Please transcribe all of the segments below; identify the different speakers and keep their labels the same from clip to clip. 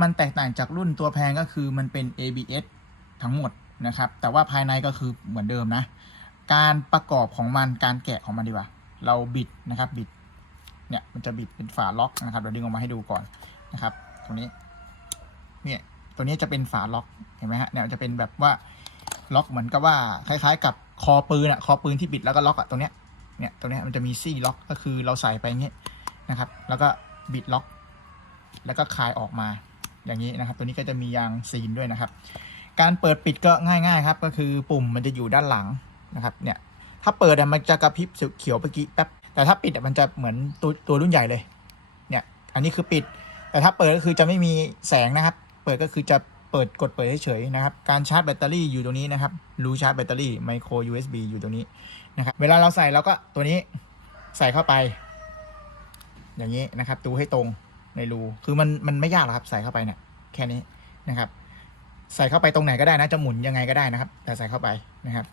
Speaker 1: มันแตกต่างจากรุ่นตัวแพงก็คือมันเป็น ABS ทั้งหมดนะครับ แต่ว่าภายในก็คือเหมือนเดิมนะ การประกอบของมันการแกะของมันดีกว่า เราบิดนะครับบิดเนี่ยมันจะบิดเป็นฝาล็อกนะครับเราดึงออกมาให้ดูก่อนนะครับ ตรงนี้เนี่ยตัวนี้จะเป็นฝาล็อกเห็นไหมฮะเนี่ยจะเป็นแบบว่าล็อกเหมือนกับว่าคล้าย ๆ กับคอปืนอะคอปืนที่บิดแล้วก็ล็อกอะตรงเนี้ยเนี่ยตรงเนี้ยมันจะมีซี่ล็อกก็คือเราใส่ไปอย่างงี้นะครับ แล้วก็บิดล็อก แล้วก็คลายออกมา อย่างนี้นะครับ ตัวนี้ก็จะมียางซีนด้วยนะครับ การเปิดปิดก็ง่ายๆครับ ก็คือปุ่มมันจะอยู่ด้านหลังนะครับ เนี่ย ถ้าเปิดอะมันจะกระพริบเขียวเมื่อกี้แป๊บ แต่ถ้าปิดอะมันจะเหมือนตัวตัวรุ่นใหญ่เลย เนี่ย อันนี้คือปิด แต่ถ้าเปิดก็คือจะไม่มีแสงนะครับ เปิดก็คือจะเปิดกดเปิดเฉยๆนะครับ การชาร์จแบตเตอรี่อยู่ตรงนี้นะครับ รูชาร์จแบตเตอรี่ไมโคร USB อยู่ตรงนี้นะครับ เวลาเราใส่เราก็ตัวนี้ใส่เข้าไป อย่างนี้นะครับ ดูให้ตรง ในรูคือมันมันไม่ยากหรอกครับใส่เข้าไปเนี่ยแค่นี้นะครับ ใส่เข้าไปตรงไหนก็ได้นะจะหมุนยังไงก็ได้นะครับ แต่ใส่เข้าไปนะครับ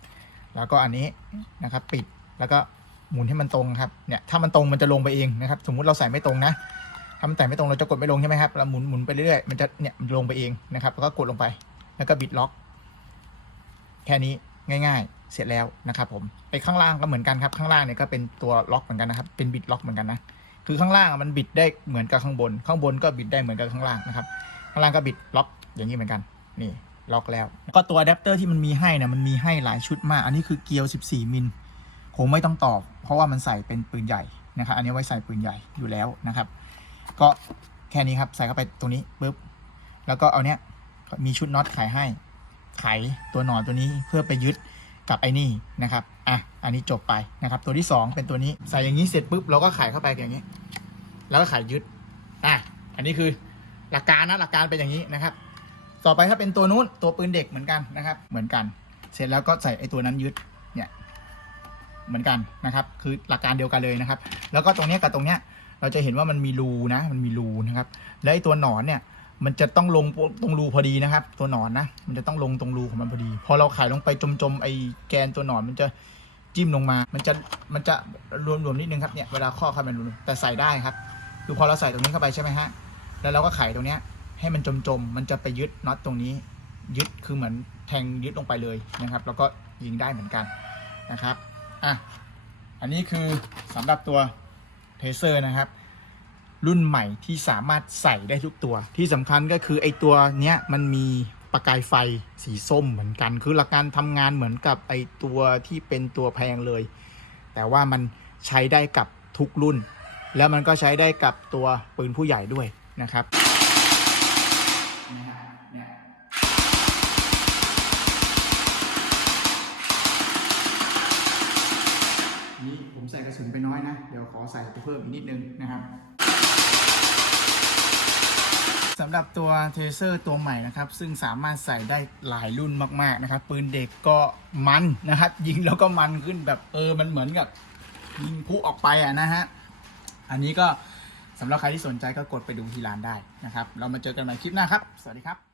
Speaker 1: แล้วก็อันนี้นะครับ ปิดแล้วก็หมุนให้มันตรงครับเนี่ยถ้ามันตรงมันจะลงไปเองนะครับ สมมุติเราใส่ไม่ตรงนะถ้ามันแต่ไม่ตรงเราจะกดไม่ลงใช่ไหมครับเราหมุนหมุนไปเรื่อยๆมันจะเนี่ยมันลงไปเองนะครับ แล้วก็กดลงไปแล้วก็บิดล็อก แค่นี้ง่าย ๆ เสร็จแล้วนะครับ ผมไอ้ข้างล่างก็เหมือนกันครับข้างล่างเนี่ยก็เป็นตัวล็อกเหมือนกันนะครับ เป็นบิดล็อกเหมือนกันนะ คือข้างล่างมันบิดได้เหมือนกับข้างบน ข้างบนก็บิดได้เหมือนกับข้างล่างนะครับ ข้างล่างก็บิดล็อกอย่างนี้เหมือนกัน นี่ล็อกแล้ว ก็ตัวอะแดปเตอร์ที่มันมีให้นี่ยมันมีให้หลายชุดมาก อันนี้คือเกลียว 14 มิล คงไม่ต้องตอบ เพราะว่ามันใส่เป็นปืนใหญ่นะครับ อันนี้ไว้ใส่ปืนใหญ่อยู่แล้วนะครับ ก็แค่นี้ครับ ใส่เข้าไปตรงนี้ปุ๊บ แล้วก็เอาเนี้ยมีชุดน็อตขายให้ ไขตัวหนอนตัวนี้เพื่อไปยึด กับไอ้นี่นะครับอะอันนี้จบไปนะครับ ตัวที่สองเป็นตัวนี้ใส่อย่างนี้เสร็จปุ๊บเราก็ไขเข้าไปอย่างนี้ แล้วก็ไขยึดอะอันนี้คือหลักการนะหลักการเป็นอย่างนี้นะครับ ต่อไปถ้าเป็นตัวนู้นตัวปืนเด็กเหมือนกันนะครับ เหมือนกัน เสร็จแล้วก็ใส่ไอ้ตัวนั้นยึดเนี่ยเหมือนกันนะครับ คือหลักการเดียวกันเลยนะครับ แล้วก็ตรงเนี้ยกับตรงเนี้ยเราจะเห็นว่ามันมีรูนะ มันมีรูนะครับ แล้วไอ้ตัวหนอนเนี่ย มันจะต้องลงตรงรูพอดีนะครับ ตัวหนอนนะ มันจะต้องลงตรงรูของมันพอดี พอเราไขลงไปจมๆไอ้แกนตัวหนอนมันจะจิ้มลงมา มันจะมันจะรวมๆนิดนึงครับเนี่ยเวลาข้อเข้าไปรูแต่ใส่ได้ครับ คือพอเราใส่ตรงนี้เข้าไปใช่ไหมฮะแล้วเราก็ไขตรงเนี้ยให้มันจมๆมันจะไปยึดน็อตตรงนี้ ยึดคือเหมือนแทงยึดลงไปเลยนะครับ แล้วก็ยิงได้เหมือนกันนะครับอะอันนี้คือสำหรับตัวเทเซอร์นะครับ รุ่นใหม่ที่สามารถใส่ได้ทุกตัว ที่สำคัญก็คือไอตัวเนี้ยมันมีประกายไฟสีส้มเหมือนกัน คือหลักการทำงานเหมือนกับไอตัวที่เป็นตัวแพงเลย แต่ว่ามันใช้ได้กับทุกรุ่น แล้วมันก็ใช้ได้กับตัวปืนผู้ใหญ่ด้วยนะครับนี่ยนี่ผมใส่กระสุนไปน้อยนะ เดี๋ยวขอใส่ไปเพิ่มอีกนิดนึงนะครับ สำ หรับตัวเทเซอร์ตัวใหม่นะครับ ซึ่งสามารถใส่ได้หลายรุ่นมากๆนะครับ ปืนเด็กก็มันนะครับ ยิงแล้วก็มันขึ้นแบบเออมันเหมือนกับยิงพุออกไปอะนะฮะ อันนี้ก็สำหรับใครที่สนใจก็กดไปดูที่ร้านได้นะครับ เรามาเจอกันใหม่คลิปหน้าครับ สวัสดีครับ